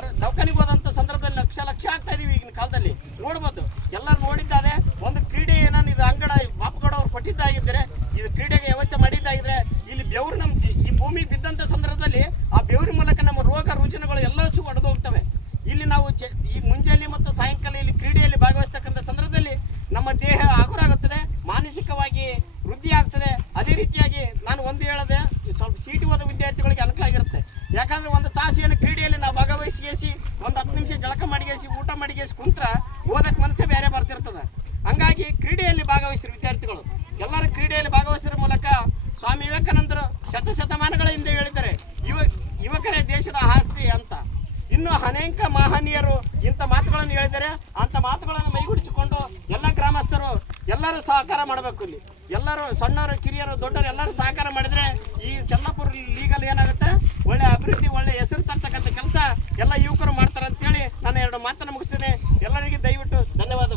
ದವಾಖಾನಿಗೆ ಹೋದಂಥ ಸಂದರ್ಭದಲ್ಲಿ ಲಕ್ಷ ಲಕ್ಷ ಆಗ್ತಾ ಇದೀವಿ ಈಗಿನ ಕಾಲದಲ್ಲಿ ನೋಡ್ಬೋದು. ಎಲ್ಲರೂ ನೋಡಿದ್ದಾದೆ ಒಂದು ಕ್ರೀಡೆ ಏನಾನು ಇದು ಅಂಗಡ ಬಾಪುಗೌಡ ಅವ್ರು ಕೊಟ್ಟಿದ್ದಾಗಿದ್ದರೆ, ಇದು ಕ್ರೀಡೆಗೆ ವ್ಯವಸ್ಥೆ ಮಾಡಿದ್ದಾಗಿದ್ರೆ ಇಲ್ಲಿ ಬೆವರು ನಮ್ಮ ಈ ಭೂಮಿ ಬಿದ್ದಂಥ ಸಂದರ್ಭದಲ್ಲಿ ಆ ಬೆವರಿ ಮೂಲಕ ನಮ್ಮ ರೋಗ ರುಜಿನಗಳು ಎಲ್ಲವೂ ಒಡೆದು ಹೋಗ್ತವೆ. ಇಲ್ಲಿ ನಾವು ಈ ಮುಂಜಾನೆ ಮತ್ತು ಸಾಯಂಕಾಲ ಇಲ್ಲಿ ಕ್ರೀಡೆಯಲ್ಲಿ ಭಾಗವಹಿಸ್ತಕ್ಕಂಥ ಸಂದರ್ಭದಲ್ಲಿ ನಮ್ಮ ದೇಹ ಹಗುರಾಗುತ್ತದೆ, ಮಾನಸಿಕವಾಗಿ ವೃದ್ಧಿ ಆಗ್ತದೆ. ಅದೇ ರೀತಿಯಾಗಿ ನಾನು ಒಂದು ಹೇಳದೆ, ಸ್ವಲ್ಪ ಸಿಟಿ ಹೋದ ವಿದ್ಯಾರ್ಥಿಗಳಿಗೆ ಅನುಕೂಲ ಆಗಿರುತ್ತೆ. ಯಾಕಂದ್ರೆ ಒಂದು ತಾಸು ಏನು ಕ್ರೀಡೆಯಲ್ಲಿ ನಾವು ಭಾಗವಹಿಸಿ ಒಂದು 10 ನಿಮಿಷ ಜಳಕ ಮಾಡಿಗೇಸಿ ಊಟ ಮಾಡಿಗೇಸಿ ಕುಂತ್ರ ಓದಕ್ಕೆ ಮನಸ್ಸೇ ಬೇರೆ ಬರ್ತಿರ್ತದೆ. ಹಂಗಾಗಿ ಕ್ರೀಡೆಯಲ್ಲಿ ಭಾಗವಹಿಸಿದ ವಿದ್ಯಾರ್ಥಿಗಳು ಎಲ್ಲರೂ ಕ್ರೀಡೆಯಲ್ಲಿ ಭಾಗವಹಿಸೋದ್ರ ಮೂಲಕ ಸ್ವಾಮಿ ವಿವೇಕಾನಂದರು ಶತಶತಮಾನಗಳ ಹಿಂದೆ ಹೇಳಿದ್ದಾರೆ, ಯುವಕರೇ ದೇಶದ ಆಸ್ತಿ ಅಂತ. ಇನ್ನು ಅನೇಕ ಮಹನೀಯರು ಇಂಥ ಮಾತುಗಳನ್ನು ಹೇಳಿದ್ದಾರೆ. ಅಂಥ ಮಾತುಗಳನ್ನು ಮೈಗೂಡಿಸಿಕೊಂಡು ಎಲ್ಲ ಗ್ರಾಮಸ್ಥರು ಎಲ್ಲರೂ ಸಹಕಾರ ಮಾಡಬೇಕು. ಇಲ್ಲಿ ಎಲ್ಲರೂ ಸಣ್ಣವರು ಕಿರಿಯರು ದೊಡ್ಡವರು ಎಲ್ಲರೂ ಸಹಕಾರ ಮಾಡಿದರೆ ಈ ಚನ್ನಪುರ ಲೀಗಲ್ಲಿ ಏನಾಗುತ್ತೆ, ಒಳ್ಳೆ ಅಭಿವೃದ್ಧಿ ಒಳ್ಳೆ ಹೆಸರು ತರ್ತಕ್ಕಂಥ ಕೆಲಸ ಎಲ್ಲ ಯುವಕರು ಮಾಡ್ತಾರೆ ಅಂತೇಳಿ ನಾನು 2 ಮಾತನ್ನು ಮುಗಿಸ್ತೇನೆ. ಎಲ್ಲರಿಗೆ ದಯವಿಟ್ಟು ಧನ್ಯವಾದಗಳು.